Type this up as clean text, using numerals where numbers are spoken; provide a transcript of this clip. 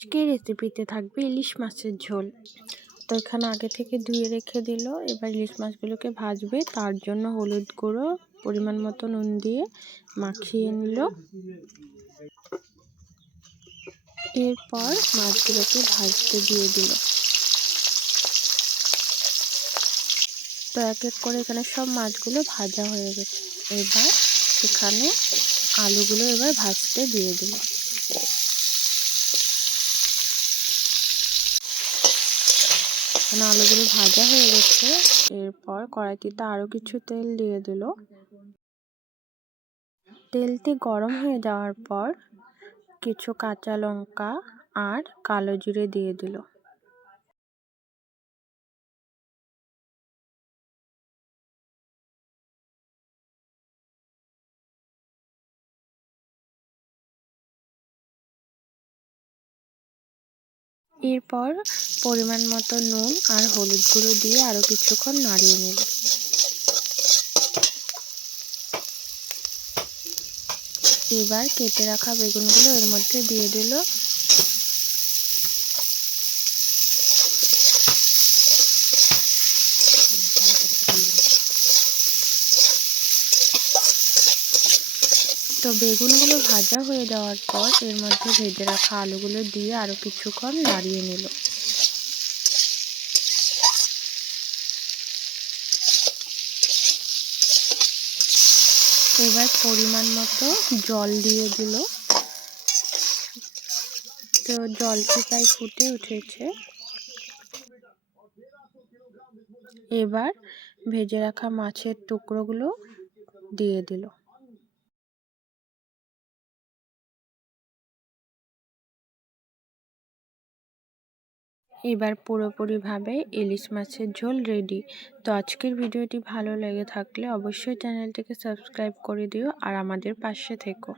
আজকের রেসিপিতে থাকবে ইলিশ মাছের ঝোল। তো এখানে আগে থেকে ধুয়ে রেখে দিল। এবার ইলিশ মাছগুলোকে ভাজবে, তার জন্য হলুদ গুঁড়ো, পরিমাণ মতো নুন দিয়ে মাখিয়ে নিল। এরপর মাছগুলোকে ভাজতে দিয়ে দিল। তো এক এক করে এখানে সব মাছগুলো ভাজা হয়ে গেছে। এবার এখানে আলুগুলো ভাজতে দিয়ে দিল। এখানে আলুগুলো ভাজা হয়ে গেছে। এরপর কড়াইটিতে আরো কিছু তেল দিয়ে দিল। তেলটি গরম হয়ে যাওয়ার পর কিছু কাঁচা লঙ্কা আর কালো জিরে দিয়ে দিল। এরপর পরিমাণ মতো নুন আর হলুদ গুঁড়ো দিয়ে আরো কিছুক্ষণ নাড়িয়ে নিল। এবার কেটে রাখা বেগুনগুলো এর মধ্যে দিয়ে দিল। তো বেগুনগুলো ভাজা হয়ে যাওয়ার পর এর মধ্যে ভেজে রাখা আলুগুলো দিয়ে আরো কিছুক্ষণ নাড়িয়ে নিল। এবার পরিমাণ মতো জল দিয়ে দিল। তো জলটি প্রায় ফুটে উঠেছে। এবার ভেজে রাখা মাছের টুকরোগুলো দিয়ে দিল। এবার পুরোপুরিভাবে ইলিশ মাছের ঝোল রেডি। তো আজকের ভিডিওটি ভালো লেগে থাকলে অবশ্যই চ্যানেলটিকে সাবস্ক্রাইব করে দিও আর আমাদের পাশে থেকো।